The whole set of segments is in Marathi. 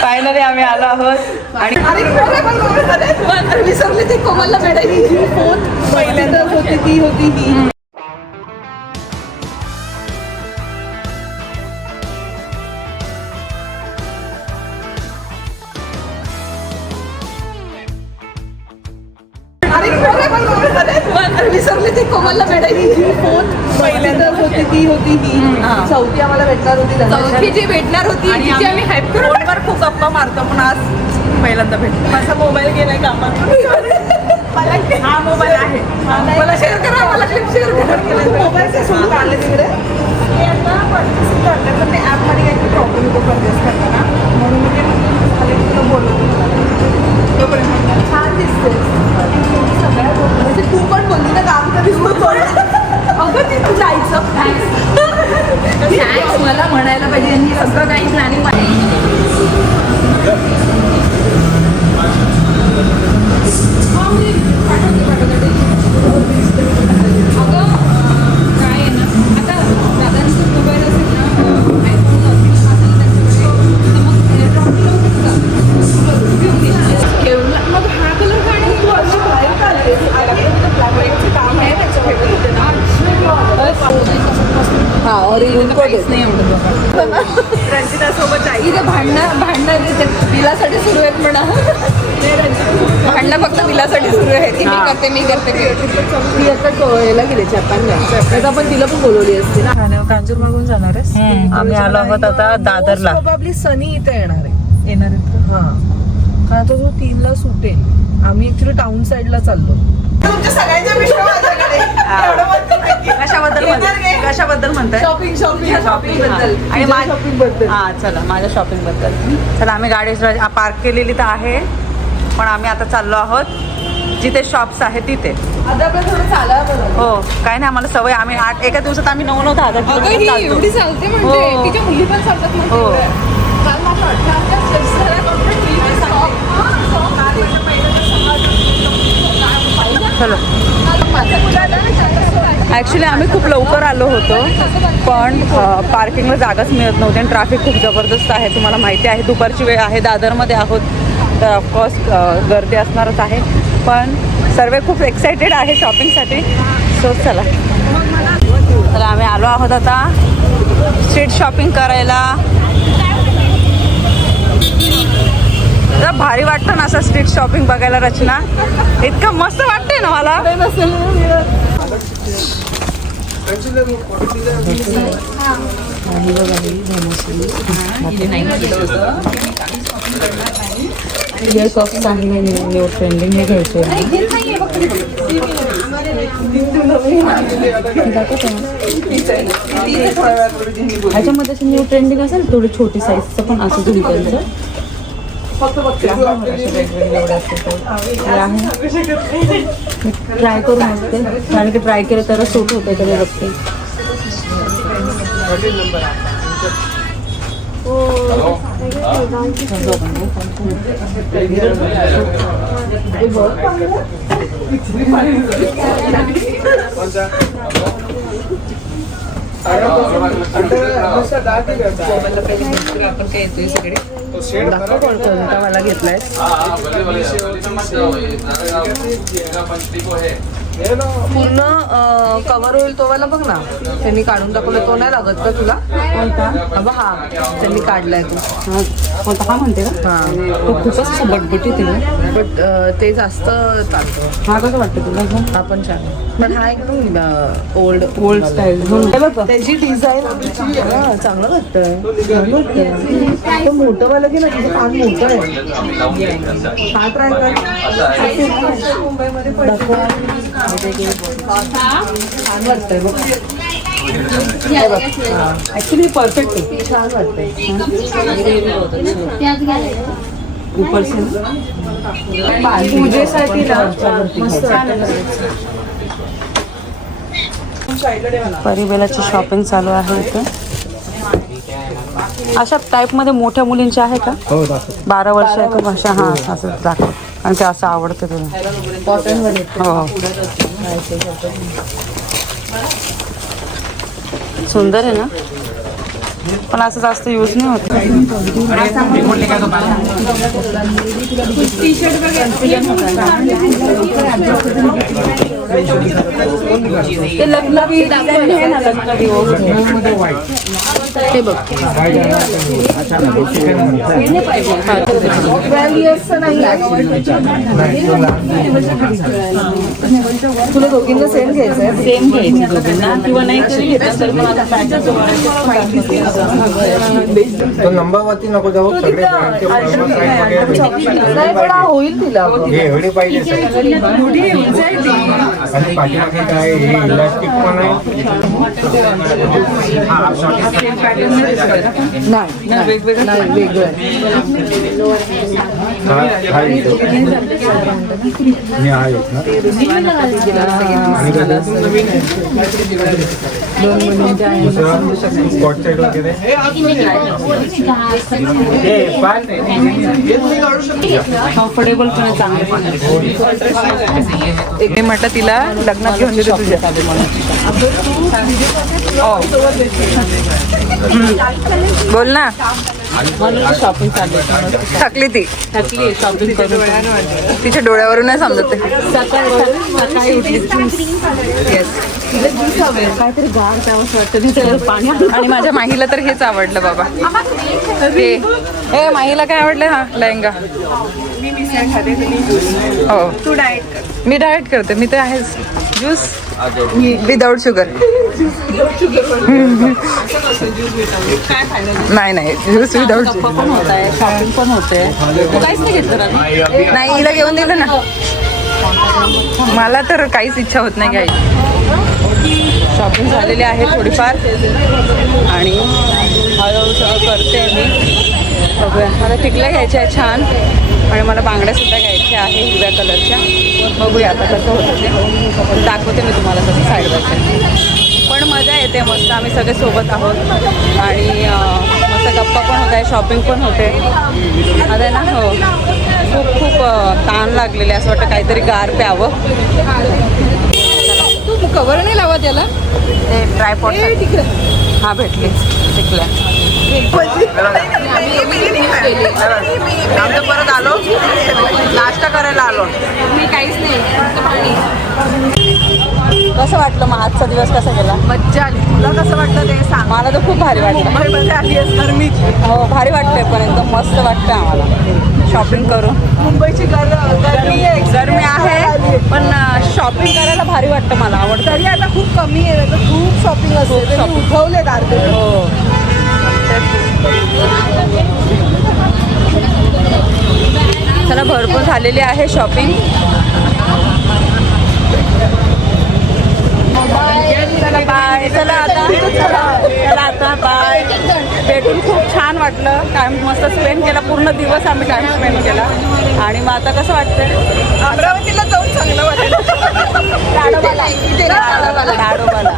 फायनली आम्ही आलो आहोत आणि विसरले ते कोमलला भेटायची पहिल्यांदा होती ती विसरले ते कोमलला भेटायची पहिल्यांदा होती ती चौथी आम्हाला भेटणार होती चौथी जी भेटणार होती तिची आम्ही हेल्प फोनवर खूप गप्पा मारतो पण आज पहिल्यांदा भेटतो माझा मोबाईल गेलाय कामात हा मोबाईल आहे मला शेअर करा मला क्लिप शेअर करा मोबाईलचे सोडून काढले तिकडे आता परचेस करते पण ते ॲपमध्ये काही प्रॉब्लेम होतो परचेस करताना म्हणून मी तुला बोलवतो तोपर्यंत छान दिसते सगळ्या म्हणजे तू पण बोलली ना काम कधी अगं तिथं जायचं मला म्हणायला पाहिजे यांनी सगळं काही प्लॅनिंग रंजितासोबत इथे भांडणं बिलासाठी सुरू आहेत म्हणा भांडणं फक्त बिलासाठी सुरू आहे ती मी करते ती आता यायला गेले जपानला आपण तिला पण बोलवली असते ना कांजूर मागून जाणार आहे आम्ही आलो आहोत आता दादरला आपली सनी इथे येणार आहे हा कारण तो 3ला सुटेल आम्ही ऍक्च्युली टाउन साइडला चाललो तुमच्या सगळ्यांच्या विषय माझ्याकडे कशाबद्दल म्हणताय शॉपिंग बद्दल आणि शॉपिंग बद्दल हा चला माझ्या शॉपिंग बद्दल चला आम्ही गाडी पार्क केलेली तर आहे पण आम्ही आता चाललो आहोत जिथे शॉप्स आहे तिथे आता आपल्याला थोडं चालावं हो काय नाही आम्हाला सवय आम्ही एका दिवसात आम्ही 9-9 10 किलोमीटर एवढी चालते म्हणजे तिच्या मुली पण चालतात हो काल माझं चलो ॲक्च्युली आम्ही खूप लवकर आलो होतो पण पार्किंगला जागाच मिळत नव्हती आणि ट्रॅफिक खूप जबरदस्त आहे तुम्हाला माहिती आहे दुपारची वेळ आहे दादरमध्ये आहोत तर ऑफकोर्स गर्दी असणारच आहे पण सर्व खूप एक्सायटेड आहे शॉपिंगसाठी सो चला तर आम्ही आलो आहोत आता स्ट्रीट शॉपिंग करायला तर भारी वाटतं ना असं स्ट्रीट शॉपिंग बघायला रचना इतकं मस्त वाटते ना मला न्यू ट्रेंडिंग हे घ्यायचे ह्याच्यामध्ये न्यू ट्रेंडिंग असेल थोडी छोटी साईजचं पण असं झुमक्यांचं ट्राय करून असते कारण की ट्राय केलं तर सूट होते कधी बघते मला घेतलाय पूर्ण कव्हर होईल तो वाला बघ ना त्यांनी काढून दाखवलं तो नाही लागत का तुला कोणता हा त्यांनी काढलाय तो हा म्हणते का हा तो खूपच असं बटबटीत आहे बट ते जास्त चालतं हा कसं वाटतं तुला हा पण छान पण हा एकदम ओल्ड स्टाईल त्याची डिझाईन चांगलं वाटतंय तो मोठं वाला की ना तिचं कान मोठं आहे हा ट्राय कर मुंबईमध्ये छान वाटतंय बघ ऍक्च्युली परफेक्ट आहे छान वाटतंय पूजेसाठी परिबेलाची शॉपिंग चालू आहे इथे अशा टाईपमध्ये मोठ्या मुलींची आहे का 12 वर्ष आहे का भाषा हां असं दाखव आणि ते असं आवडतं तुला कॉटनमध्ये हो सुंदर आहे ना, पण असं जास्त यूज नाही होत. ते लग्नवी आहे ना, लग्नवी ते बघ. तुला दोघींना सेम घ्यायचं आहे? सेम घ्यायची दोघींना, किंवा नाही तरी घेतलं तर मग आता तो नंबरवरती नको जाऊ, सगळे ब्रँडचे नाही पण होईल तिला. एवढी पाहिजे साईज. आणि पाठीमागे काय हे इलास्टिक पण आहे. नाही वेगवेगळं नाही वेगळं आहे. हा येतो. मी हा येत ना. आणि दुसरं स्पॉट साईड वगैरे कम्फर्टेबल पण आहे, चांगले पण एक म्हटलं तिला लग्नात घेऊन देते तुझ्या. बोल ना. शॉपिंग चालू, थकली ती, थकली शॉपिंग करून. तिच्या डोळ्यावरून नाही समजत ते. सकाळी उठली काहीतरी गार त्यावंच वाटतं पाणी. आणि माझ्या माहीला तर हेच आवडलं बाबा. ते ए माहीला काय आवडलं? हा लेहंगा. हो तू डाएट मी डाएट करते. मी तर आहेच. Juice without sugar. नाही नाही, ज्यूस विदाउट शुगर पण होत आहे, शॉपिंग पण होते. काहीच नाही घेतलं नाही, हिला घेऊन दिलं ना. मला तर काहीच इच्छा होत नाही घ्यायची. शॉपिंग झालेली आहे थोडीफार आणि हळूहळू सगळं करते मी. बघूया, मला टिकल्या घ्यायच्या आहे छान, आणि मला बांगड्यासुद्धा घ्यायच्या आहे हिरव्या कलरच्या. बघूया आता कसं होतं ते, दाखवते मी तुम्हाला तसं साईड बाय साईड. पण मजा येते मस्त, आम्ही सगळे सोबत आहोत आणि मस्त गप्पा पण होत आहे, शॉपिंग पण होते. आता ना हो खूप खूप ताण लागलेले, असं वाटतं काहीतरी गार प्यावं. तू कवर नाही लावा त्याला. ते ट्रायपॉड हा भेटली टिकल्या. आमचं परत आलो, नाश्ता करायला आलो. मी काहीच नाही. कसं वाटलं मग आजचा दिवस कसा गेला? मज्जा आली. तुला कसं वाटलं ते सांग. मला तर खूप भारी वाटलं. मुंबईमध्ये आली आहेस गरमीची. हो भारी वाटतंय, पण एकदम मस्त वाटतं आम्हाला शॉपिंग करून. मुंबईची गरमी आहे, गरमी आहे पण शॉपिंग करायला भारी वाटतं, मला आवडतं. तरी आता खूप कमी आहे, आता खूप शॉपिंग असते. खूप त्यांनी shopping. उठवले दारते. हो चला, भरपूर झालेली आहे शॉपिंग. बाय. चला आता बाय. भेटून खूप छान वाटलं, टाइम मस्त स्पेंड केला, पूर्ण दिवस आम्ही टाइम स्पेंड केला. आणि मग आता कसं वाटतंय? अमरावतीला जाऊन चांगलं वाटेल. लाडोबाला.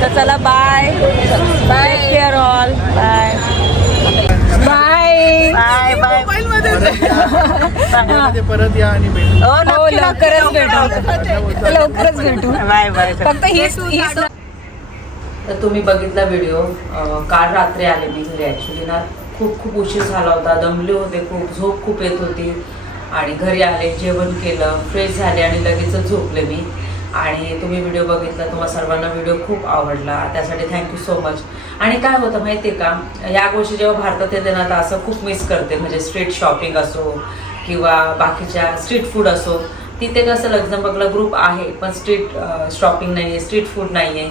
तर चला bye bye, care all. Bye bye bye bye. परत या आणि भेट. हो लवकरच भेटू. Bye bye. फक्त हीच. तर तुम्ही बघितला व्हिडिओ. काल रात्री आले मी घरी. ॲक्च्युली ना खूप उशीर झाला होता, दमले होते खूप, झोप खूप येत होती. आणि घरी आले, जेवण केलं, फ्रेश झाले आणि लगेचच झोपले मी. आणि तुम्ही व्हिडिओ बघितला, तुम्हाला सर्वांना व्हिडिओ खूप आवडला, त्यासाठी थँक्यू सो मच. आणि काय होतं माहिती आहे का, या गोष्टी जेव्हा भारतात येते ना तर असं खूप मिस करते. म्हणजे स्ट्रीट शॉपिंग असो किंवा बाकीच्या स्ट्रीट फूड असो, तिथे कसं लक्झमबर्गला ग्रुप आहे पण स्ट्रीट शॉपिंग नाही आहे, स्ट्रीट फूड नाही आहे.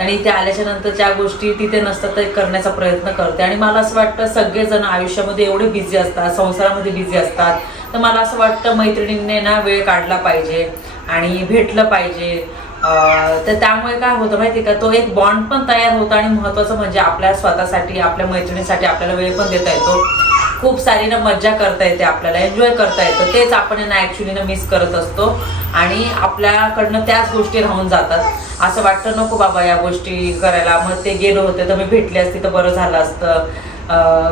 आणि इथे आल्याच्या नंतर ज्या गोष्टी तिथे नसतात ते करण्याचा प्रयत्न करते. आणि मला असं वाटतं सगळेजण आयुष्यामध्ये एवढे बिझी असतात, संसारामध्ये बिझी असतात, तर मला असं वाटतं मैत्रिणींनी ना वेळ काढला पाहिजे आणि भेटलं पाहिजे. तर त्यामुळे काय होतं माहिती का, तो एक बॉन्ड पण तयार होतो. आणि महत्त्वाचं म्हणजे आपल्या स्वतःसाठी, आपल्या मैत्रिणीसाठी आपल्याला वेळ पण देता येतो. खूप सारी ना मज्जा करता येते, आपल्याला एन्जॉय करता येतं. तेच आपण ना ॲक्च्युली ना मिस करत असतो आणि आपल्याकडनं त्याच गोष्टी राहून जातात. असं वाटतं नको बाबा या गोष्टी करायला, मग ते गेलो होते तर मी भेटली असती तर बरं झालं असतं,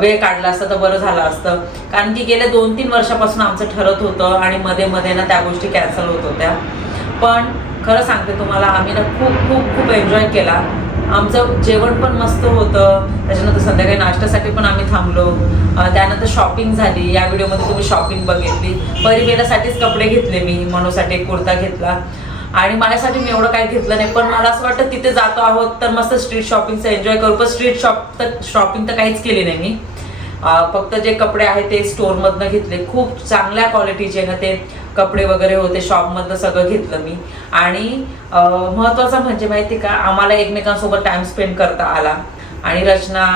वेळ काढला असतं तर बरं झालं असतं. कारण की गेल्या 2-3 वर्षापासून आमचं ठरत होतं आणि मध्ये ना त्या गोष्टी कॅन्सल होत होत्या. पण खरं सांगते तुम्हाला, आम्ही ना खूप एन्जॉय केला. आमचं जेवण पण मस्त होतं. त्याच्यानंतर संध्याकाळी नाश्त्यासाठी पण आम्ही थांबलो. त्यानंतर शॉपिंग झाली. या व्हिडिओमध्ये तुम्ही शॉपिंग बघितली. परिवेलासाठीच कपडे घेतले मी. मनोसाठी एक कुर्ता घेतला आणि माझ्यासाठी मी एवढं काही घेतलं नाही. पण मला असं वाटतं तिथे जातो आहोत तर मस्त स्ट्रीट शॉपिंगचं एन्जॉय करू. पण स्ट्रीट शॉपिंग तर काहीच केली नाही मी. फक्त जे कपडे आहेत ते स्टोअरमधनं घेतले. खूप चांगल्या क्वालिटीचे ना ते कपडे वगैरे होते. शॉपमधनं सगळं घेतलं मी. आणि महत्त्वाचं म्हणजे माहिती का, आम्हाला एकमेकांसोबत टाइम स्पेंड करता आला. आणि रचना,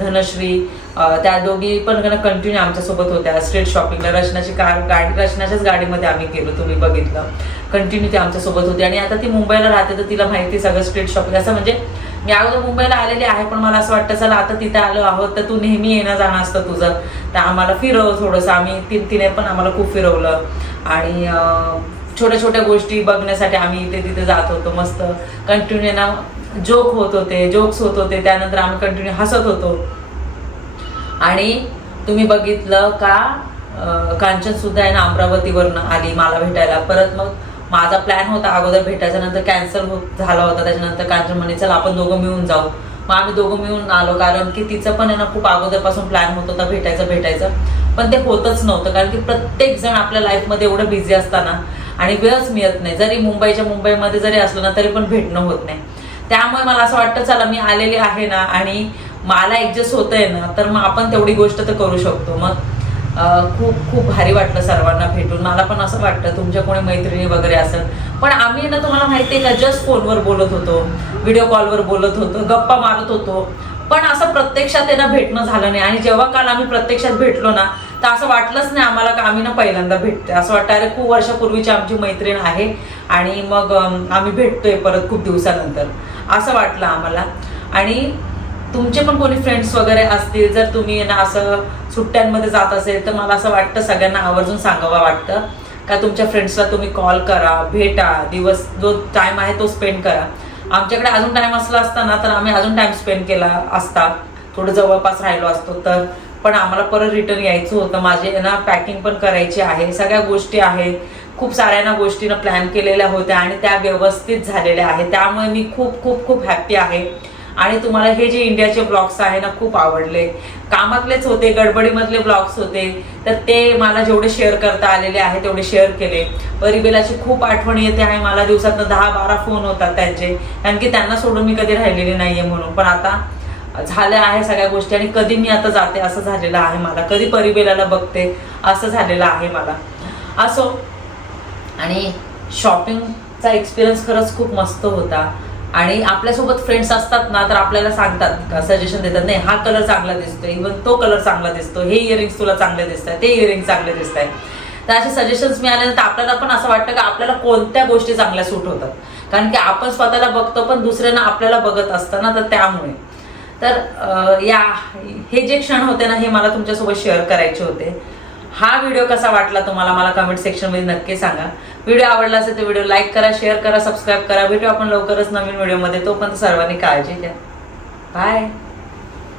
धनश्री त्या दोघी पण कंटिन्यू आमच्यासोबत होत्या स्ट्रीट शॉपिंगला. रचनाच्याच गाडीमध्ये आम्ही गेलो, तुम्ही बघितलं. कंटिन्यू ती आमच्यासोबत होती. आणि आता ती मुंबईला राहते तर तिला माहिती सगळं स्ट्रीट शॉपिंग. असं म्हणजे मी अगोदर मुंबईला आलेली आहे पण मला असं वाटतं चला आता तिथे आलो आहोत तर तू नेहमी येणं जाणं असतं तुझं, तर आम्हाला फिरव थोडंसं. आम्ही तिने पण आम्हाला खूप फिरवलं. आणि छोट्या छोट्या गोष्टी बघण्यासाठी आम्ही इथे तिथे जात होतो. मस्त कंटिन्यू ना जोक्स होत होते. त्यानंतर आम्ही कंटिन्यू हसत होतो. आणि तुम्ही बघितलं का कांचन सुद्धा आहे ना अमरावतीवरनं आली मला भेटायला. परत मग माझा प्लॅन होता अगोदर भेटायचा, नंतर कॅन्सल झाला होता. त्याच्यानंतर कांचन म्हणे चल आपण दोघं मिळून जाऊ. मग आम्ही दोघं मिळून आलो कारण की तिचं पण आहे ना खूप अगोदरपासून प्लॅन होत होता भेटायचं. पण ते होतच नव्हतं कारण की प्रत्येक जण आपल्या लाईफमध्ये एवढं बिझी असताना आणि वेळच मिळत नाही. जरी मुंबईमध्ये जरी असलो ना तरी पण भेटणं होत नाही. त्यामुळे मला असं वाटतं चला मी आलेली आहे ना आणि मला ऍडजस्ट होतंय ना तर मग आपण तेवढी गोष्ट तर करू शकतो. मग खूप भारी वाटलं सर्वांना भेटून. मला पण असं वाटतं तुमच्या कोणी मैत्रिणी वगैरे असेल. पण आम्ही ना तुम्हाला माहिती आहे का जस्ट फोनवर बोलत होतो, व्हिडिओ कॉलवर बोलत होतो, गप्पा मारत होतो. पण असं प्रत्यक्षात आहे ना भेटणं झालं नाही. आणि जेव्हा काल आम्ही प्रत्यक्षात भेटलो ना तर असं वाटलंच नाही आम्हाला का आम्ही ना पहिल्यांदा भेटतोय. असं वाटतं अरे खूप वर्षापूर्वीची आमची मैत्रीण आहे आणि मग आम्ही भेटतोय परत खूप दिवसानंतर असं वाटलं आम्हाला. आणि तुमचे पण कोणी फ्रेंड्स वगैरे असतील जर तुम्ही ना असं सुट्ट्यांमध्ये जात असेल तर मला असं वाटतं सगळ्यांना आवर्जून सांगावं वाटतं का तुमच्या फ्रेंड्सला तुम्ही कॉल करा, भेटा, दिवस जो टाइम आहे तो स्पेंड करा. आमच्याकडे अजून टाइम असला असता ना तर आम्ही अजून टाइम स्पेंड केला असता, थोडं जवळपास राहिलो असतो तर. पण आम्हाला परत रिटर्न यायचं होतं. माझे ना पॅकिंग पण करायची आहे, सगळ्या गोष्टी आहेत. खूप साऱ्या ना गोष्टीनं प्लॅन केलेल्या होत्या आणि त्या व्यवस्थित झालेल्या आहेत. त्यामुळे मी खूप हॅप्पी आहे. आणि तुम्हाला हे जे इंडियाचे ब्लॉग्स आहे ना खूप आवडले. कामातलेच होते, गडबडीमधले ब्लॉग्स होते तर ते मला जेवढे शेअर करता आलेले आहे तेवढे शेअर केले. परिबेलाची खूप आठवण येते आहे मला. दिवसातनं 10-12 फोन होतात त्यांचे, कारण की त्यांना सोडून मी कधी राहिलेली नाहीये म्हणून. पण आता झालं आहे सगळ्या गोष्टी. आणि कधी मी आता जाते असं झालेलं आहे मला, कधी परिबेलाला बघते असं झालेलं आहे मला. असो, आणि शॉपिंगचा एक्सपिरियन्स खरंच खूप मस्त होता. आणि आपल्यासोबत फ्रेंड्स असतात ना तर आपल्याला सांगतात का, सजेशन देतात, नाही हा कलर चांगला दिसतोय, इव्हन तो कलर चांगला दिसतो, हे इयरिंग्स तुला चांगले दिसत आहे, ते इयरिंग चांगले दिसत आहे. तर असे सजेशन्स मिळाल्यानंतर आपल्याला पण असं वाटतं की आपल्याला कोणत्या गोष्टी चांगल्या सूट होतात. कारण की आपण स्वतःला बघतो पण दुसऱ्यांना आपल्याला बघत असतं ना, तर त्यामुळे. तर हे जे क्षण होते ना हे मला तुमच्यासोबत शेअर करायचे होते. हा व्हिडिओ कसा वाटला तुम्हाला मला कमेंट सेक्शनमध्ये नक्की सांगा. व्हिडिओ आवडला असेल तर व्हिडिओ लाईक करा, शेअर करा, सबस्क्राईब करा. भेटू आपण लवकरच नवीन व्हिडिओमध्ये. तोपर्यंत सर्वांनी काळजी घ्या. बाय.